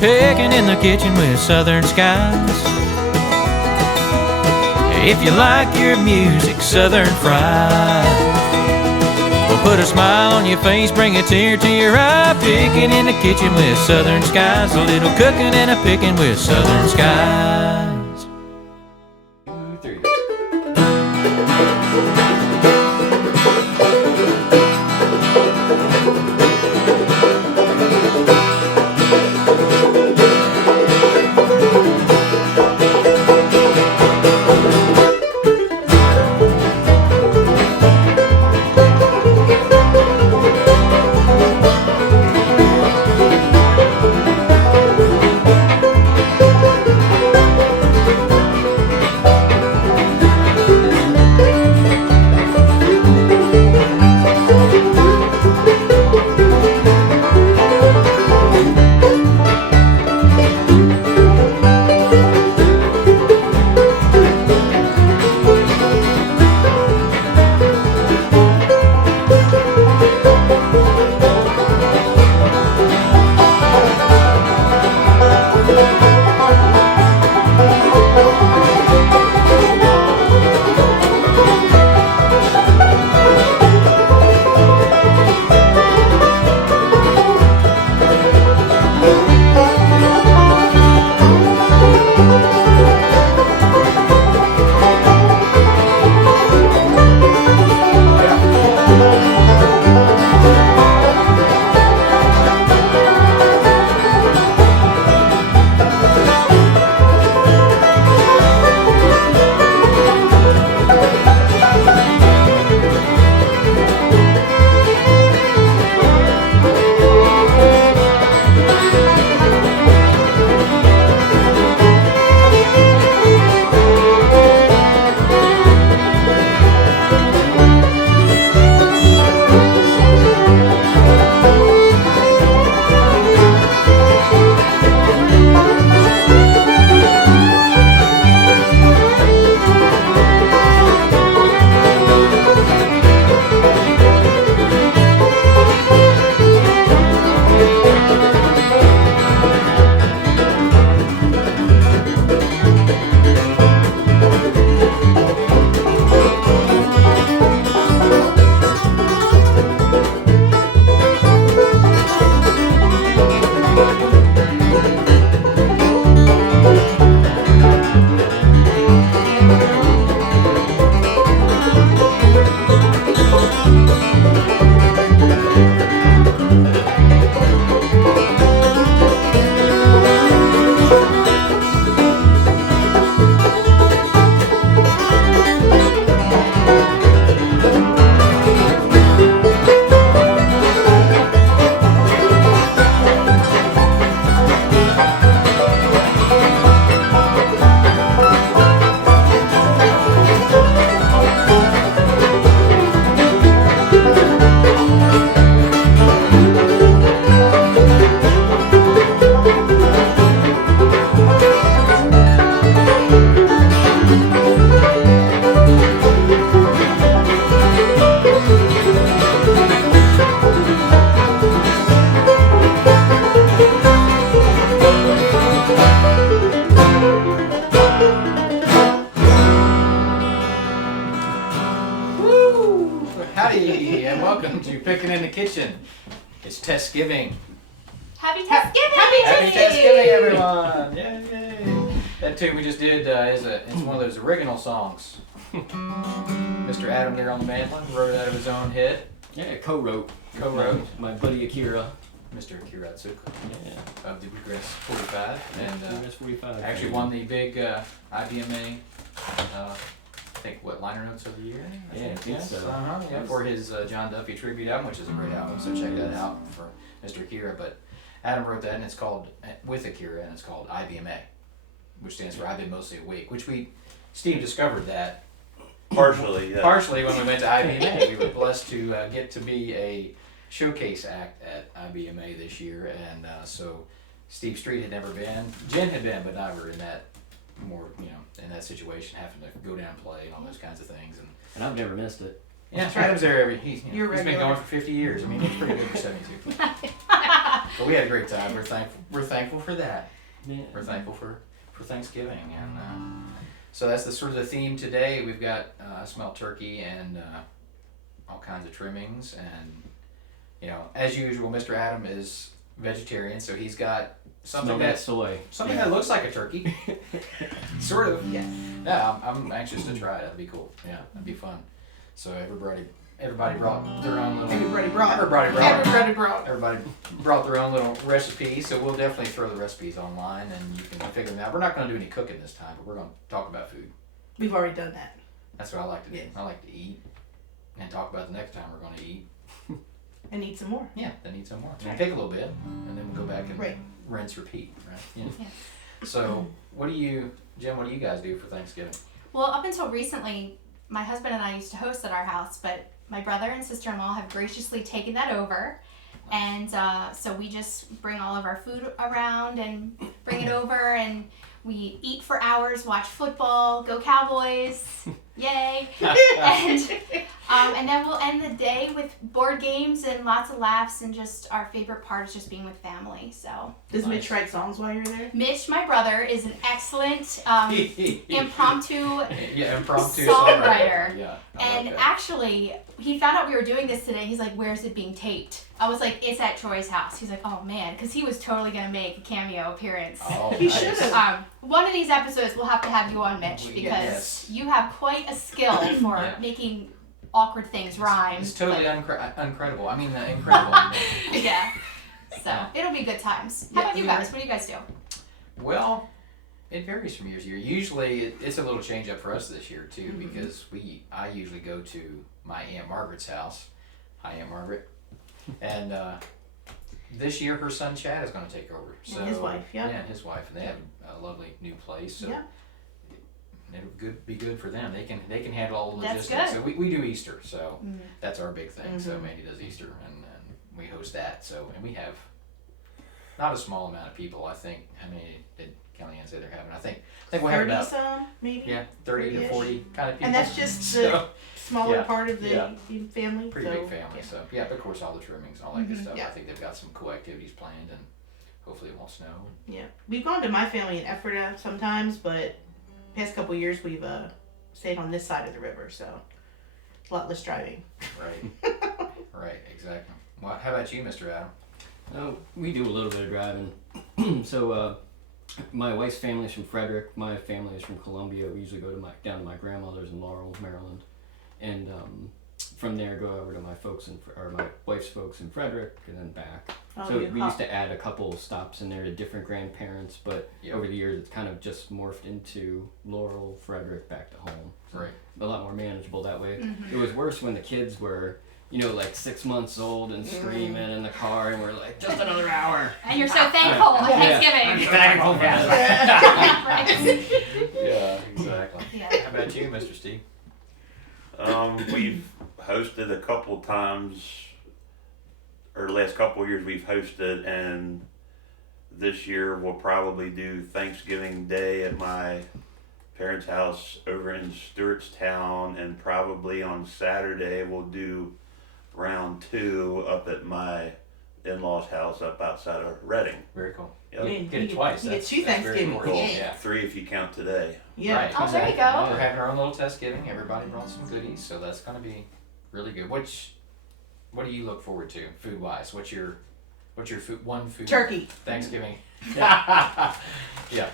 Pickin in the kitchen with southern skies. If you like your music, southern fried. Well, put a smile on your face, bring a tear to your eye. Pickin in the kitchen with southern skies. A little cooking and a picking with southern skies. 2, 3. Howdy, and welcome to Pickin in the Kitchen. It's TESS-Giving. Happy TESS-Giving! Happy TESS-Giving, everyone! Yay! That tune we just did it's one of those original songs. Mr. Adam there on the mandolin wrote it out of his own head. Yeah, co-wrote. My buddy Akira. Mr. Akira Tsuka. Yeah. Of the Bluegrass 45. And Bluegrass 45. actually won the big IBMA, I think, liner notes of the year? I think so. Yeah, for his John Duffy tribute album, which is a great album, so check that out for Mr. Akira. But Adam wrote that, and it's called, with Akira, and it's called IBMA, which stands for I've Been Mostly Awake, which Steve discovered that partially, yeah. Partially when we went to IBMA. We were blessed to get to be a showcase act at IBMA this year, and so Steve Street had never been, Jen had been, but never in that in that situation, having to go down and play and all those kinds of things. And I've never missed it. Yeah, That's right. Adam's there he's been regular. going for 50 years. I mean, it's pretty good for 72. But we had a great time. We're thankful for that. Yeah. We're thankful for Thanksgiving, and so that's the sort of the theme today. We've got smoked turkey and all kinds of trimmings, and as usual, Mr. Adam is vegetarian, so he's got something Smell that soy. something that looks like a turkey, sort of. Yes. Yeah, I'm anxious to try it. That'd be cool. Yeah, that'd be fun. So everybody brought their own little. Everybody brought Their own little recipe. So we'll definitely throw the recipes online, and you can figure them out. We're not going to do any cooking this time, but we're going to talk about food. We've already done that. That's what I like to do. Yes. I like to eat and talk about the next time we're going to eat. And eat some more. Yeah, then eat some more. Right. Take a little bit, and then we'll go back and Right. rinse, repeat. Right. Yeah. Yeah. So Jen, what do you guys do for Thanksgiving? Well, up until recently, my husband and I used to host at our house, but my brother and sister-in-law have graciously taken that over. And so we just bring all of our food around and bring it over, and we eat for hours, watch football, go Cowboys, yay! And then we'll end the day with board games and lots of laughs, and just our favorite part is just being with family. So Does Nice. Mitch write songs while you're there? Mitch, my brother, is an excellent impromptu Impromptu songwriter. Yeah. I And like that. actually, he found out we were doing this today. He's like, "Where's it being taped?" I was like, "It's at Troy's house." He's like, "Oh man," because he was totally gonna make a cameo appearance. Oh, He nice. should've. One of these episodes, we'll have to have you on, Mitch, because Yes. you have quite a skill for Yeah. making awkward things rhyme. It's totally but- incredible. I mean, incredible. Yeah. So it'll be good times. How Yeah, about you yeah. guys? What do you guys do? Well, it varies from year to year. Usually, it's a little change up for us this year too, Mhm. because I usually go to my Aunt Margaret's house. Hi, Aunt Margaret. And this year, her son Chad is going to take over. So And his wife, yeah. Yeah, and his wife, and they have a lovely new place. So Yeah. it'll be good for them. They can handle all the That's logistics. good. So we do Easter, so Mhm. that's our big thing. So Mhm. Mandy does Easter, and we host that. So and we have not a small amount of people. I think how many did Kellyanne say they're having? I think we'll have 30 about some, maybe? 30 to 30-ish. 40 kind of people. And that's just So, the smaller yeah, part of the yeah. family. pretty so, big family. yeah. So yeah, but of course all the trimmings and all that good Mhm. stuff. Yeah. I think they've got some cool activities planned, and hopefully it won't snow. Yeah, we've gone to my family in Ephrata sometimes, but past couple years we've stayed on this side of the river, so a lot less driving. Right. Right. Exactly. Well, how about you, Mr. Adam? We do a little bit of driving. So my wife's family is from Frederick. My family is from Columbia. We usually go to down to my grandmother's in Laurel, Maryland, and from there go over to my wife's folks in Frederick, and then back. Oh, So you we hop- used to add a couple of stops in there to different grandparents, but Yep. over the years it's kind of just morphed into Laurel, Frederick, back to home. So Right. a lot more manageable that way. Mhm. It was worse when the kids were, like 6 months old and screaming in the car, and we're like, just another hour. And you're so thankful on Yeah. Thanksgiving. Yeah. Exactly. Yeah. How about you, Mr. Steve? We've hosted a couple times, or the last couple of years we've hosted, and this year we'll probably do Thanksgiving Day at my parents' house over in Stewartstown, and probably on Saturday we'll do round 2 up at my in-laws' house up outside of Reading. Very cool. Yep. You get it twice. You get That's 2 very Thanksgiving. cool. Yeah. Yeah. 3 if you count today. Yeah. Right. Oh, there you Exactly. go. We're having our own little Tess-Giving. Everybody brought some goodies, so that's going to be really good. What do you look forward to food-wise? What's your one food? Turkey. Thanksgiving. Yeah,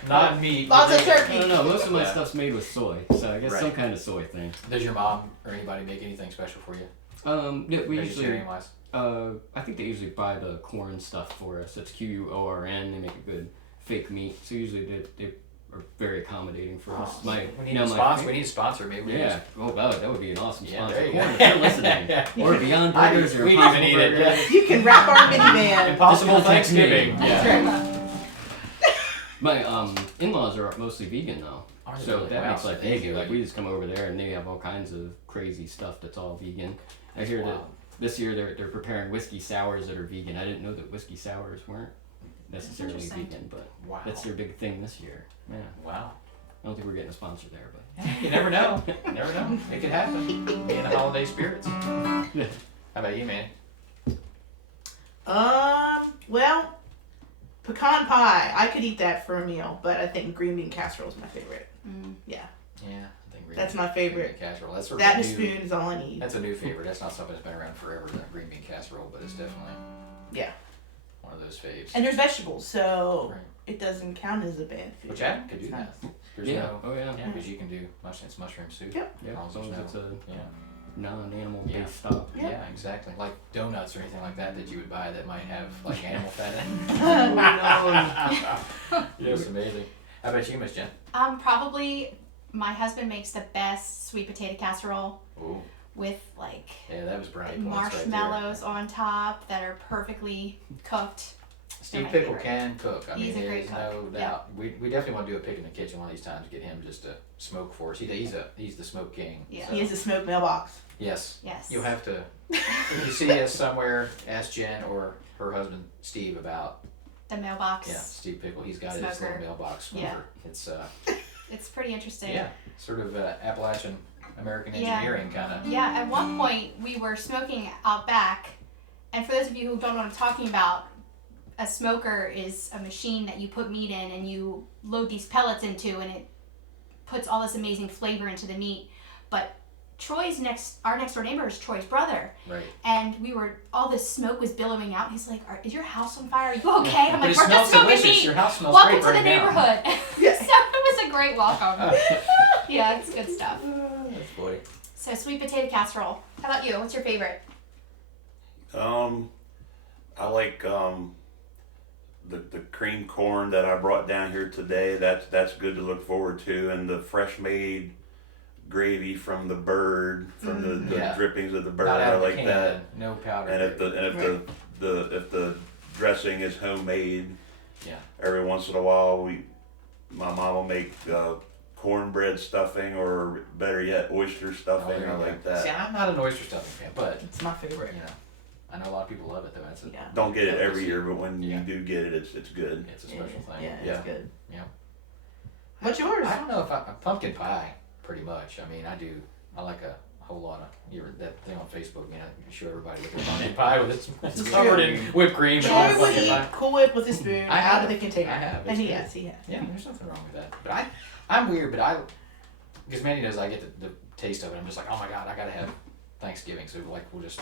non-meat. Lots of I turkey. don't know. Most of my Yeah. stuff's made with soy, so I guess some Right. kind of soy thing. Does your mom or anybody make anything special for you? Yeah, we usually. Vegetarian-wise? I think they usually buy the corn stuff for us. It's QUORN. They make a good fake meat, so usually they are very accommodating for us. We need my a sponsor. We need a sponsor. Maybe we Yeah. Oh, that would be an awesome Yeah, sponsor. there you Corn, go. if you're listening, Yeah. or Beyond Burgers, or We'd Impossible even eat it. Burgers. Yeah. You can wrap our minivan. Impossible Just contact me. Thanksgiving. That's Yeah. right. My in-laws are mostly vegan though, Are they so really? that Wow, makes life so they easy. do Like it. we just come over there and they have all kinds of crazy stuff that's all vegan. I hear that Wow. this year they're preparing whiskey sours that are vegan. I didn't know that whiskey sours weren't necessarily interesting. vegan, but Wow. that's their big thing this year. Yeah. Wow. I don't think we're getting a sponsor there, but You never know. You never know. It could happen. Be in the holiday spirits. How about you, man? Well, pecan pie. I could eat that for a meal, but I think green bean casserole is my favorite. Yeah. Yeah, I think That's my favorite. green bean casserole. That's sort That of and a new, spoon is all I need. That's a new favorite. That's not something that's been around forever, that green bean casserole, but it's definitely one of those faves. And there's vegetables, so Right. it doesn't count as a bad food. Which Adam could do It's that. nice. There's yeah, no, oh yeah, yeah, because you can do it's mushroom soup. Yep. yeah. As As long long as as it's a Yeah. non-animal Yeah. based stuff. Yeah. Yeah, exactly. Like donuts or anything like that you would buy that might have like animal fat in it. Oh, Yes, amazing. How about you, Miss Jen? Probably my husband makes the best sweet potato casserole Ooh, with like yeah, that was brownie points marshmallows on top that are perfectly cooked. Steve my Pickle favorite. can cook. I He's mean, a great there's no cook. doubt. We definitely want to do a pick in the kitchen one of these times. Get him just to smoke for us. He's the smoke king. Yeah. So. He has a smoked mailbox. Yes. Yes. You'll have to. If you see us somewhere, ask Jen or her husband Steve about The mailbox. Steve Pickle. He's got his little Smoker. mailbox smoker. Yeah. It's It's pretty interesting. yeah, sort of Appalachian American Yeah. engineering kind of. Yeah, at one point we were smoking out back, and for those of you who don't know what I'm talking about, a smoker is a machine that you put meat in and you load these pellets into, and it puts all this amazing flavor into the meat. But our next door neighbor is Troy's brother, Right. and all this smoke was billowing out. He's like, "Is your house on fire? Are you okay?" I'm But like, it "We're smells just smoking delicious. meat. Your house smells Welcome great to the right now." neighborhood." Yeah. So it was a great welcome. Yeah, it's good stuff. That's funny. So sweet potato casserole. How about you? What's your favorite? I like the cream corn that I brought down here today. That's good to look forward to, and the fresh made gravy from the bird, from the Yeah. drippings of the bird. Not out I of the like can, that. no powder. And if gravy. if the dressing is homemade, Yeah. every once in a while my mom will make cornbread stuffing, or better yet, oyster stuffing. there I you like go. that. See, I'm not an oyster stuffing fan, but It's my favorite. you know, I know a lot of people love it though. That's a, Yeah. Don't get it Yeah, every it's- year, but when yeah. you do get it, it's good. it's a special thing. Yeah, Yeah. it's good. Yeah. What's yours? I don't know if pumpkin pie, pretty much. I mean, I like a whole lot of that thing on Facebook. You know, you show everybody with their pumpkin pie with it's covered in whipped cream and all Troy would pumpkin eat pie. Cool Whip with a spoon I out have. of the container. I have. And It's he good. has. Yeah, there's nothing wrong with that. But I'm weird, but because Mandy knows I get the taste of it. I'm just like, oh my god, I gotta have Thanksgiving. So like we'll just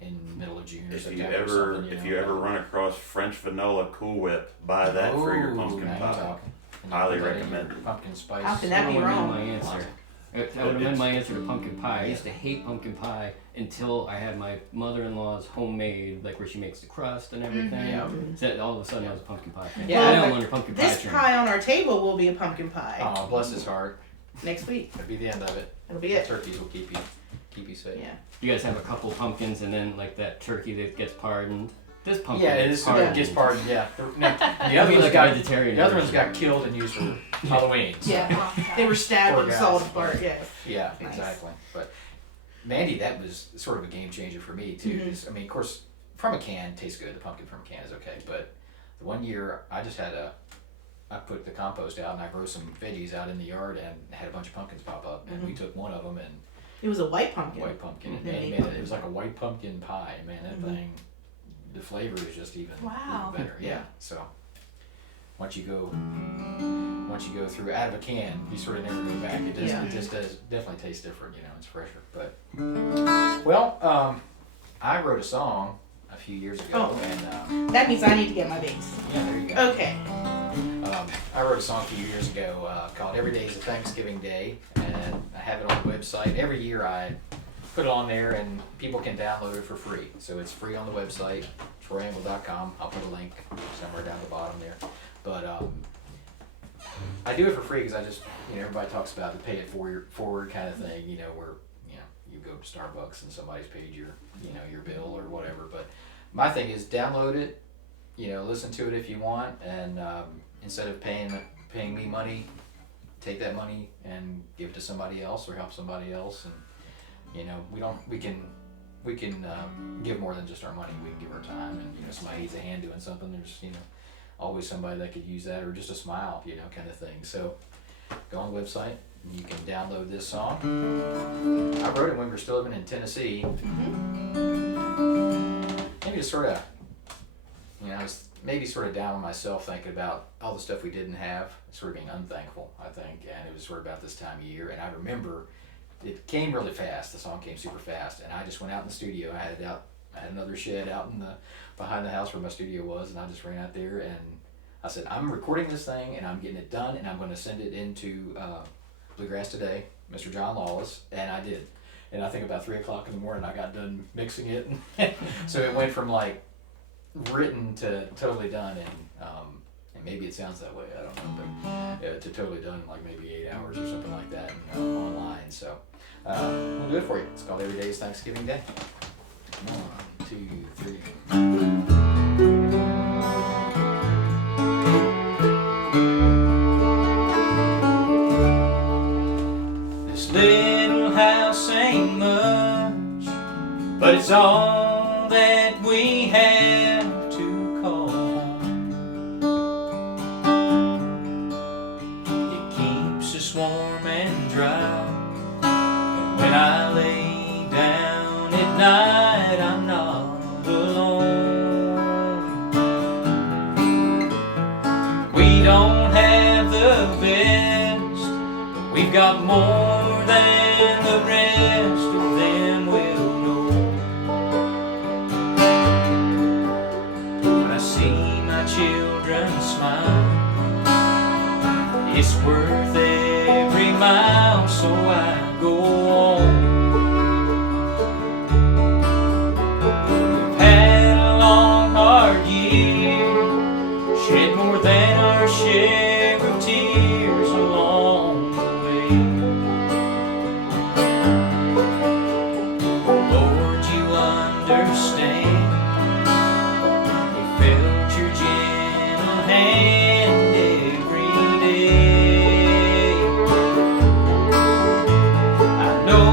in the middle of June or If you September or ever something, if you ever run across French vanilla Cool Whip, buy that for your Ooh, pumpkin now you're pie. talking. And Highly you put that in recommend your it. Pumpkin spice. How can that be I would wrong? amend my answer. I would amend my answer to pumpkin pie. I used to hate pumpkin pie until I had my mother-in-law's homemade, like where she makes the crust and everything. Yeah. So that all of a sudden I was a pumpkin pie fan. Yeah, I Well, know I'm but on your pumpkin pie This train. pie on our table will be a pumpkin pie Oh, bless his heart. next week. That'll be the end of it. It'll be The it. turkeys will keep you safe. Yeah. You guys have a couple pumpkins and then like that turkey that gets pardoned. This pumpkin Yeah, it gets is. pardoned. It gets pardoned. Yeah. The I other mean, ones like got a vegetarian. the other ones version. got killed and used for Halloween. So. Yeah. They were stabbed Poor and guys. sawed apart. Yeah. Yeah, Nice. exactly. But Mandy, that was sort of a game changer for me too. Mhm. 'Cause, I mean, of course, from a can tastes good. The pumpkin from a can is okay. But the one year I just I put the compost out and I grew some veggies out in the yard and had a bunch of pumpkins pop up. And we took one of them and It was a white pumpkin. white pumpkin. And Mhm. man, it was like a white pumpkin pie. Man, that Mhm. thing, the flavor is just even Wow. better. Yeah. So once you go through out of a can, you sort of never go back. It does. Yeah. It just does definitely taste different. You know, it's fresher. But well, I wrote a song a few years ago, Oh. and That means I need to get my base. yeah, there you go. Okay. I wrote a song a few years ago called "Every Day is a Thanksgiving Day," and I have it on the website. Every year I put it on there, and people can download it for free. So it's free on the website, troyengle.com. I'll put a link somewhere down the bottom there. But I do it for free because I just, everybody talks about the pay it forward kind of thing, where, you go to Starbucks and somebody's paid your bill or whatever. But my thing is download it, listen to it if you want, and instead of paying me money, take that money and give it to somebody else or help somebody else. And, we can give more than just our money. We can give our time, and, somebody needs a hand doing something. There's, always somebody that could use that, or just a smile, kind of thing. So go on the website and you can download this song. I wrote it when we were still living in Tennessee. Maybe just sort of, I was maybe sort of down on myself thinking about all the stuff we didn't have, sort of being unthankful, I think, and it was sort of about this time of year, and I remember it came really fast. The song came super fast, and I just went out in the studio. I had another shed out in behind the house where my studio was, and I just ran out there and I said, I'm recording this thing and I'm getting it done and I'm going to send it into Bluegrass Today, Mr. John Lawless, and I did. And I think about 3 o'clock in the morning I got done mixing it. So it went from like written to totally done, and maybe it sounds that way, I don't know, but to totally done in like maybe 8 hours or something like that online. So we'll do it for you. It's called Every Day is Thanksgiving Day. 1, 2, 3. This little house ain't much, but it's all that we have to call home. It keeps us warm and dry. When I lay down at night, I'm not alone. We don't have the best, but we've got more than the rest of them will know. When I see my children smile, it's worth every mile, so I go on. We've had a long, hard year, shed more than our share of tears along the way. Lord, you understand. We felt your gentle hand every day. I know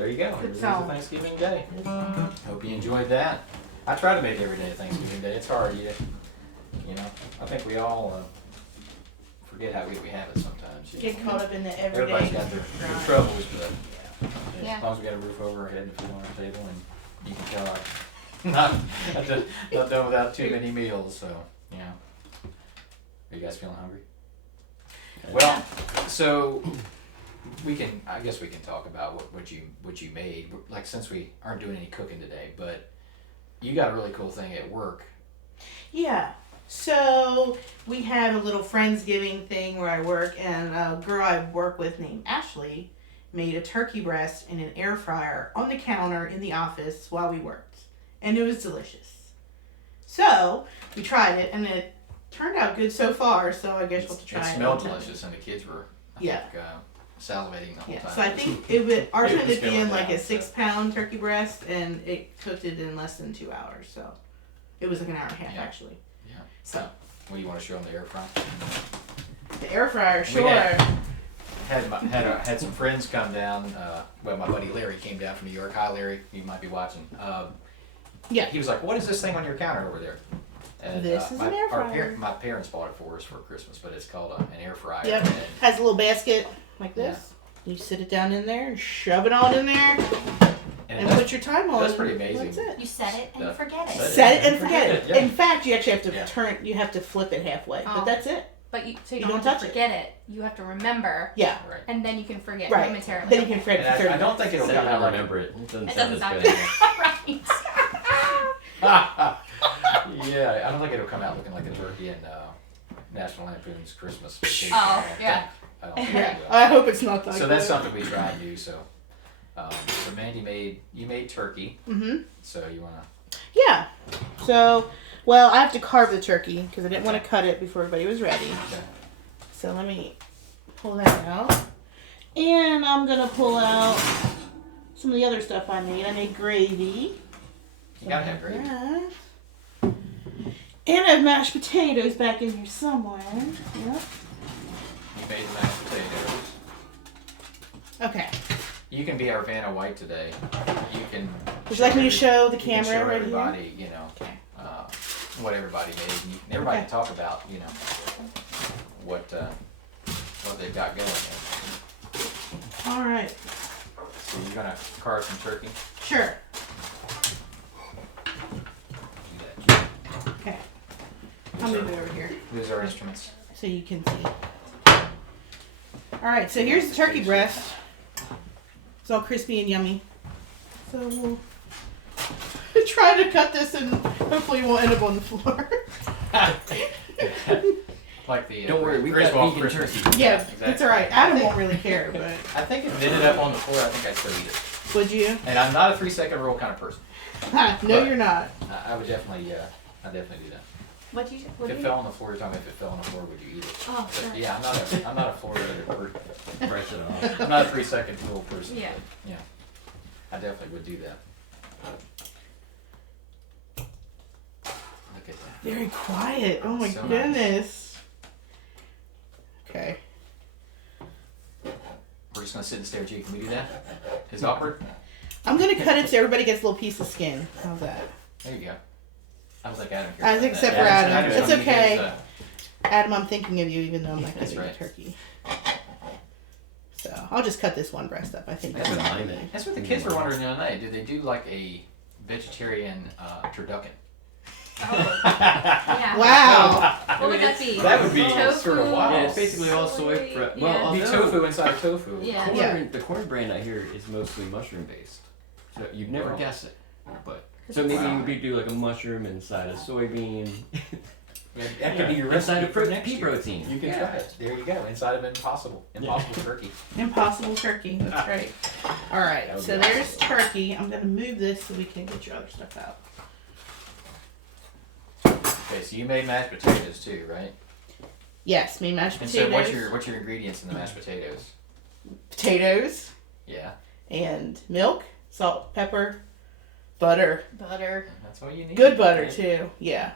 there you go. Every day's a song. Thanksgiving Day. Hope you enjoyed that. I try to make every day a Thanksgiving Day. It's hard, you know. I think we all forget how good we have it sometimes. You Get know. caught up in the Everybody's everyday. got their grind. troubles, but Yeah. as long as we got a roof over our head and food on our table, and you can tell I'm not done without too many meals. So yeah. Are you guys feeling hungry? Well, so I guess we can talk about what you made. Like, since we aren't doing any cooking today, but you got a really cool thing at work. Yeah. So we have a little Friendsgiving thing where I work, and a girl I work with named Ashley made a turkey breast in an air fryer on the counter in the office while we worked. And it was delicious. So we tried it, and it turned out good so far, so I guess we'll have to try it. It smelled delicious, and the kids were Yeah. salivating the whole time. So I think it would, ours It was ended up being going like down, a 6-pound turkey breast, and it cooked it in less than 2 hours. So it was like an hour and a half, Yeah. actually. Yeah. So What do you want to show them, the air fryer? the air fryer, We sure. Had some friends come down. Well, my buddy Larry came down from New York. Hi, Larry. You might be watching. Yeah. He was like, "What is this thing on your counter over there?" And, This is an air fryer. My parents bought it for us for Christmas, but it's called an air fryer. Yep. And Has a little basket like this. You sit it down in there and shove it on in there and that's- put your time on. that's pretty amazing. That's it. You set it and Stuff. forget it. Set it and forget it. Yeah. In fact, you actually have to Yeah. you have to flip it halfway. Oh. But that's it. But you You don't don't have touch to it. forget it. You have to remember, Yeah. Right. and then you can forget Right. momentarily. Then you can forget And it for 30 I don't think it'll Said come I out like remember it. It doesn't It sound doesn't as sound good. right. Yeah, I don't think it'll come out looking like a turkey in National Lampoon's Christmas Vacation. Oh, I don't yeah. think- I don't think Yeah. it will. I hope it's not like So that's that. something we try and do. So Mandy made turkey. Mhm. So you wanna? Yeah. So, well, I have to carve the turkey because I didn't want to cut it before everybody was ready. Okay. So let me pull that out. And I'm going to pull out some of the other stuff I made. I made gravy. You gotta have gravy. That. And I have mashed potatoes back in here somewhere. Yep. You made the mashed potatoes. Okay. You can be our Vanna White today. You can. Would you like me to show the you can camera show right here? everybody, you know, Okay. what everybody made. And everybody Okay. can talk about, you know, what they've got going. All right. So you're gonna carve some turkey. Sure. Do that. Okay. I'll move it over here These are our instruments. so you can see. All right. So here's the turkey breast. It's all crispy and yummy. So we'll try to cut this and hopefully it won't end up on the floor. Like the Don't worry, we've Griswold got vegan Christmas. turkey. Yeah, exactly. it's all right. Adam won't really care, but I think if it ended up on the floor, I think I'd still eat it. would you? And I'm not a 3-second rule kind of person. No, you're not. I would definitely, I definitely do that. What you? If it fell on the floor, you're talking about if it fell on the floor, would you eat it? Oh, But sure. yeah, I'm not a floor eater person. Brush it off. I'm not a 3-second rule person. Yeah. But, yeah, I definitely would do that. Look at that. Very quiet. Oh my So nice. goodness. Okay. We're just gonna sit and stare at you. Can we do that? Is it awkward? I'm gonna cut it so everybody gets a little piece of skin. How's that? There you go. I was like Adam. I think except for Adam's Adam. It's gonna use okay. his, Adam, I'm thinking of you even though I'm not That's gonna eat right. turkey. So I'll just cut this one breast up. I think That's that's what fine. That's what the kids were wondering the other night. Did they do like a vegetarian turducken? Oh. Yeah. Wow. What would that be? That would be Tofu, sort of wild. Yeah, it's basically all soy. soy, Well, yeah. It'd be although tofu inside of tofu. Yeah. corn, Yeah. the corn brand I hear is mostly mushroom based. So you'd never Wow. guess it. But so maybe Wow. you could do like a mushroom inside a soybean. That could be your inside recipe a for next pea year. protein. You can try it. There you go. Inside of Impossible turkey. Impossible turkey. That's right. All right. That would So be there's turkey. I'm gonna move this so we can get your other stuff out. Okay, so you made mashed potatoes too, right? Yes, me mashed And potatoes. so what's your ingredients in the mashed potatoes? Potatoes Yeah, and milk, salt, pepper, butter. Butter. that's all you need. Good butter Okay. too. Yeah.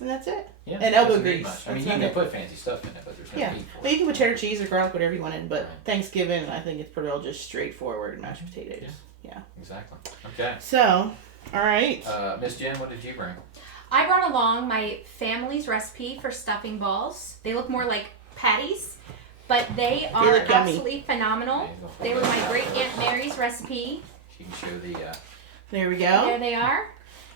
And that's it. Yeah, And elbow doesn't need grease. much. I mean, That's you not can it. put fancy stuff in it, but there's no Yeah. need for But it. you can put cheddar cheese or garlic, whatever you want in. But Right. Thanksgiving, I think it's pretty well just straightforward mashed potatoes. Yeah. Exactly. Okay. So, all right. Miss Jen, what did you bring? I brought along my family's recipe for stuffing balls. They look more like patties, but they are look yummy. absolutely phenomenal. They were my great Aunt Mary's recipe. She can show the. There we There go. they are.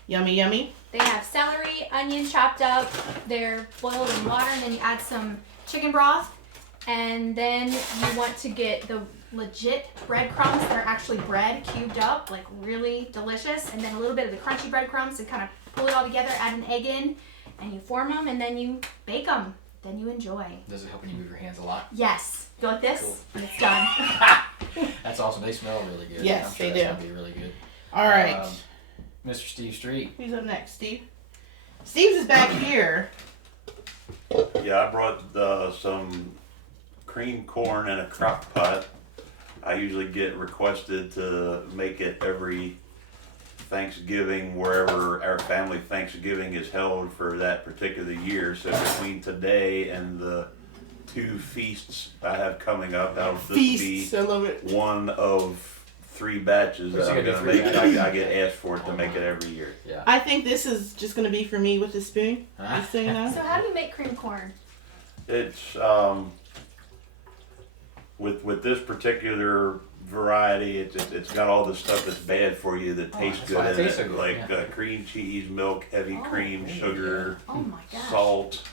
Yummy, yummy. They have celery, onion chopped up. They're boiled in water, and then you add some chicken broth. And then you want to get the legit breadcrumbs that are actually bread cubed up, like really delicious. And then a little bit of the crunchy breadcrumbs to kind of pull it all together, add an egg in, and you form them, and then you bake them. Then you enjoy. Does it help when you move your hands a lot? Yes. Go like this, Cool. and it's done. That's awesome. They smell really good. Yes, I'm sure they that's do. Gonna be really good. All right. Mr. Steve Street. Who's up next? Steve? Steve's is back here. Yeah, I brought some cream corn in a crock pot. I usually get requested to make it every Thanksgiving, wherever our family Thanksgiving is held for that particular year. So between today and the 2 feasts I have coming up, that'll just Feasts. be I love it. one of 3 batches that So I'm you do gonna 3 make. batches. I get asked for it to make it every year. Yeah. I think this is just going to be for me with a spoon. Just so you know. So how do you make cream corn? It's with this particular variety, it's got all the stuff that's bad for you that tastes that's why good it in tastes so it, good, like yeah. cream cheese, milk, heavy Oh, cream, there you sugar, Oh my gosh. salt,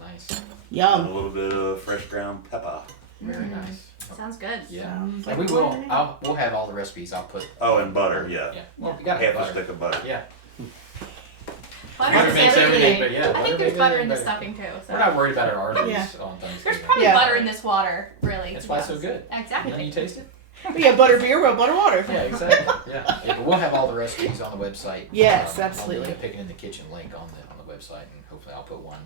Nice. and a Yum. little bit of fresh ground pepper. Very Mm. nice. Sounds good. Yeah. Sounds And like we will. corn. We'll have all the recipes. I'll put. Oh, and butter, yeah. Yeah. Well, we got Half butter. a stick of butter. Yeah. Butter Butter is makes everything. everything, but yeah. I butter think there's makes butter in the everything stuffing too. better. So. We're not worried about our arteries Yeah. on Thanksgiving. There's probably Yeah. butter in this water, really. That's to why be it's so honest. good. Exactly. And then you taste it. We got butter beer, we'll have butter water. Yeah, exactly. Yeah. But we'll have all the recipes on the website. Yes, I'll absolutely. leave a Pickin in the Kitchen link on the website, and hopefully I'll put one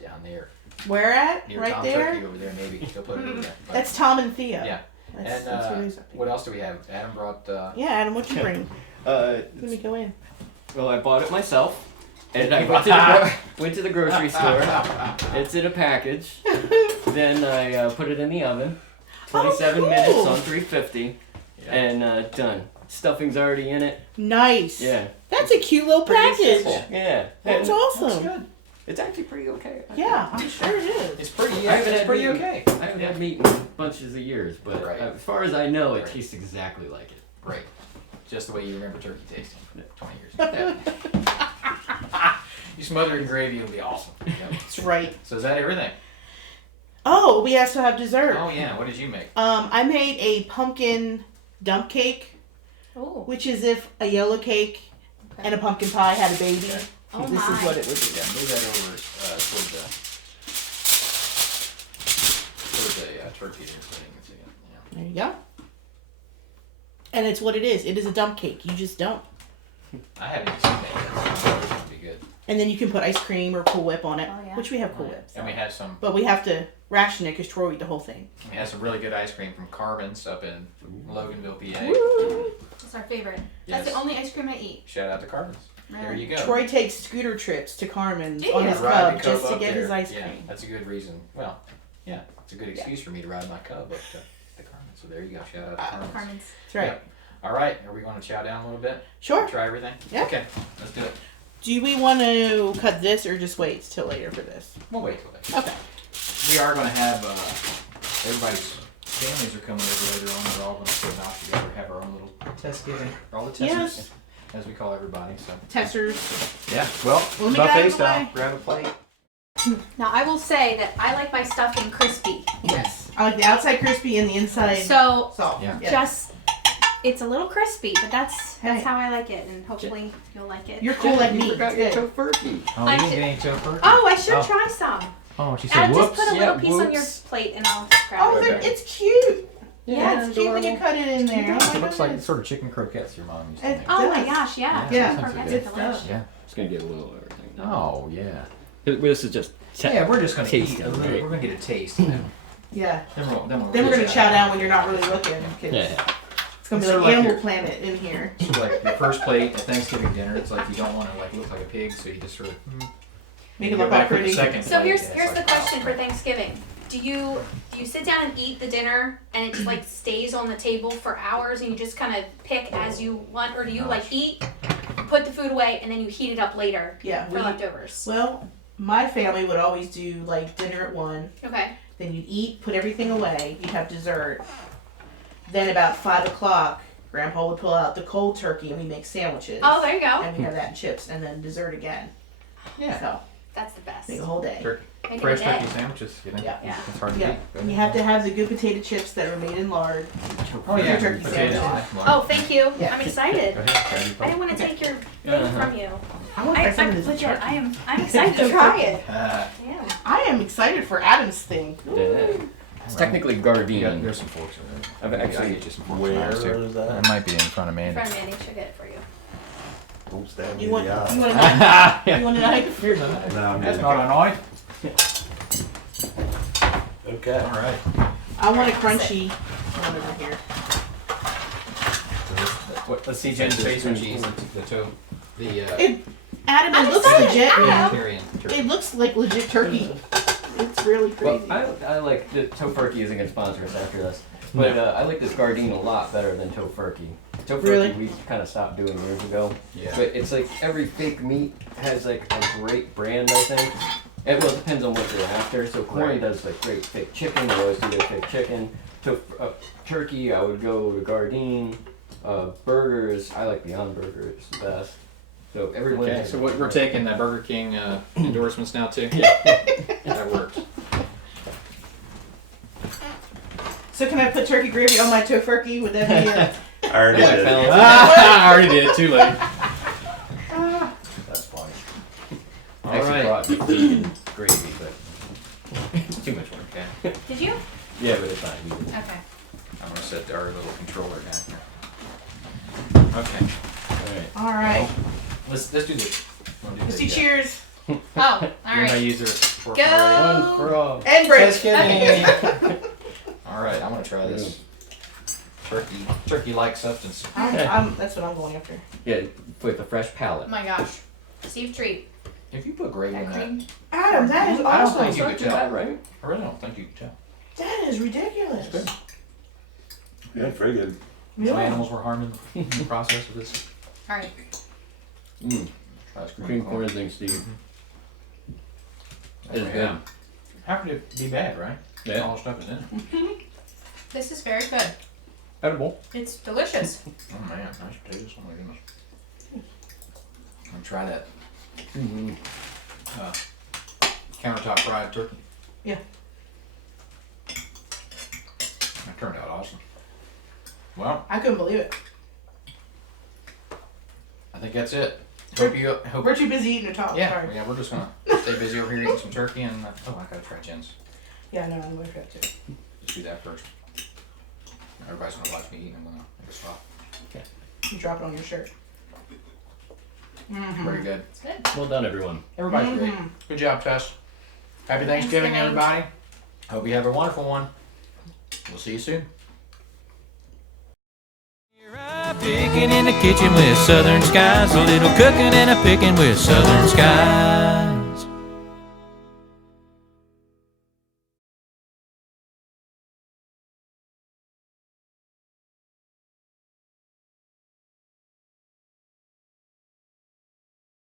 down there Where at? near Right Tom there? Turkey over there. Maybe he'll put it over there. But- That's Tom and Theo. Yeah. That's and what he's up to. what else do we have? Adam brought. Yeah, Adam, what you bring? Let me go in. Well, I bought it myself, and I You went to the grocery store. It's in a package. Then I put it in the oven. 27 cool. minutes on 350, Yeah. and done. Stuffing's already in it. Nice. Yeah. That's a cute little Pretty package. simple. Yeah. That's And awesome. That's good. it's actually pretty okay. Yeah, I'm sure it is. It's pretty. I Yeah, haven't it's had pretty meat. okay. I haven't had meat in bunches of years, but Right. as far as I know, it Right. tastes exactly like it. Right. Just the way you remember turkey tasting 20 years ago. You smother it in gravy, it'll be awesome. Yep. That's right. So is that everything? Oh, we also have dessert. Oh yeah. What did you make? I made a pumpkin dump cake, Oh. which is if a yellow cake and a pumpkin pie had a baby. Okay. Oh This my. is what it would be. Yeah, move that over toward the turkey there so you can see it. Yeah. There you go. And it's what it is. It is a dump cake. You just dump. I haven't even seen that yet, so it's gonna be good. And then you can put ice cream or Cool Whip on it, Oh, yeah. which we have Cool Oh, yeah. Whip. And we have some. But we have to ration it because Troy will eat the whole thing. We have some really good ice cream from Carmen's up in Loganville, PA. Woo! It's our favorite. Yes. That's the only ice cream I eat. Shout out to Carmen's. There Really. you go. Troy takes scooter trips to Carmen's Do on you? his Ride cub the just to up get there. his ice Yeah, cream. that's a good reason. Well, yeah, it's a good excuse for me to ride my cub up to Carmen's. So there you go. Shout out to Carmen's. Carmen's. That's right. Yep. All right. Are we going to chow down a little bit? Sure. Try everything? Yeah. Okay. Let's do it. Do we want to cut this or just wait till later for this? We'll wait till later. Okay. We are going to have everybody's families are coming over later on. We're all going to sit down together, have our own little TESS-Giving. All the testers, Yes. as we call everybody. So Testers. yeah. Well, Let me get out buffet of the style. way. Grab a plate. Now I will say that I like my stuffing crispy. Yes. I like the outside crispy and the inside So soft. Yeah. just it's a little crispy, but that's Hey. how I like it, and hopefully you'll like it. You're cool like me. Forgot It's your good. tofurkey. Oh, I you should- didn't get any tofu? Oh, I should Oh. try some. Oh, she Just put a little Yeah, piece on your whoops. plate, and I'll grab Oh, it. Okay. it's cute. Yeah, it's cute when you cut it in there. Oh, It my looks like goodness. sort of chicken croquettes your mom used to It make. Oh my does. gosh, yeah. Yeah. Chicken croquettes Good are stuff. delish. Yeah. It's gonna get a little of everything. Oh yeah. This is just. Yeah, we're just gonna Taste eat it, a little. right? We're gonna get a taste. And then, Yeah. then Then we're gonna chow down when you're not really looking. 'Cause Yeah. It's gonna be Sort like of like Animal your- Planet in here. So like the first plate at Thanksgiving dinner, it's like you don't want to like look like a pig, so you just sort of Make it Go look all back for the pretty. second So plate, here's it's the like, question oh, for Thanksgiving. Do you sit down and eat the dinner and it just like stays on the table for hours and you just kind of pick as you want, or do you like eat, put the food away, and then you heat it up later Yeah. for leftovers? Well, my family would always do like dinner at 1. Okay. Then you'd eat, put everything away. You'd have dessert. Then about 5 o'clock, Grandpa would pull out the cold turkey and we make sandwiches. Oh, there you go. And we have that and chips, and then dessert again. Yeah. So That's the best. make a whole day. Turkey. Make it a Fresh day. turkey sandwiches, you know. Yeah. Yeah. It's hard to Yeah. beat. And you have to have the good potato chips that are made in lard. Oh yeah, Turkey potatoes. sandwich. Oh, thank you. Yeah. I'm excited. Go ahead, try your I part. didn't want to take your thing Uh-huh. from you. I want to try some of this legit. turkey. I'm excited to try it. Uh, Yeah. I am excited for Adam's thing. Yeah. It's technically yeah, Gardine. there's some forks in there. I've Maybe I'll actually- get you some forks Where when I was here. is that? It might be in front of In Mandy. front of Manny, she'll get it for you. Don't stab me You in want? the eye. You want a knife? You want a knife? Here's a knife. No, I'm That's good. not a knife. Okay. All right. I want a crunchy one over here. Let's see Jen's face when she eats the toe. Adam, I'm it looks excited. legit. Adam. Man. Vegetarian turkey. It looks like legit turkey. It's really Well, crazy. I like the Tofurkey isn't gonna sponsor us after this, but I like this Gardine a lot better than Tofurkey. Tofurkey Really? we kind of stopped doing years ago, Yeah. but it's like every fake meat has like a great brand, I think. Well, it depends on what you're after. So Corn Right. does like great fake chicken. They always do their fake chicken. Turkey, I would go to Gardine. Burgers, I like Beyond Burger. It's the best. So everyone. Okay, has so a we're different- taking Burger King endorsements now too. Yeah. That works. So can I put turkey gravy on my tofurkey? Would that be a... I already Yeah, did. fellas. I already did. Too late. That's funny. All Actually right. brought me vegan gravy, but Too much work. Okay. Did you? yeah, but it's not vegan. Okay. I'm gonna set our little controller down here. Okay. All right. All right. Let's do this. Let's do cheers. Oh, all You're my right. user for Go. already. One for all. And break. TESS-Giving. All right, I want to try this turkey-like substance. That's what I'm going after. Yeah, with a fresh Oh palate. my gosh. Steve Treat. If you put gravy in That that, cream. Adam, that is I don't awesome. think you could tell. right? I really don't think you could tell. That is ridiculous. Good. Yeah, very good. Some Yeah. animals were harmed in the process of this. All right. Try this Cream corn thing, Steve. Oh, It's good. How could it be bad, right? Yeah. All the stuff is in it. This is very good. Edible. It's delicious. Oh man, nice potatoes. Oh my goodness. I'm gonna try that countertop fried turkey. Yeah. That turned out awesome. Well, I couldn't believe it. I think that's it. Hope you hope. We're too busy eating to talk. Yeah, Sorry. yeah, we're just gonna stay busy over here eating some turkey and oh, I gotta try Jen's. Yeah, no, I'm going to too. Just do that first. Everybody's gonna watch me eat. I'm gonna make a swap. You drop it on your shirt. Mm-hmm. Very good. It's good. Well done, everyone. Everybody's great. Good job, Tess. Happy Thanksgiving, Thanksgiving. everybody. Hope you have a wonderful one. We'll see you soon. Picking in the kitchen with southern skies, a little cooking and a picking with southern skies.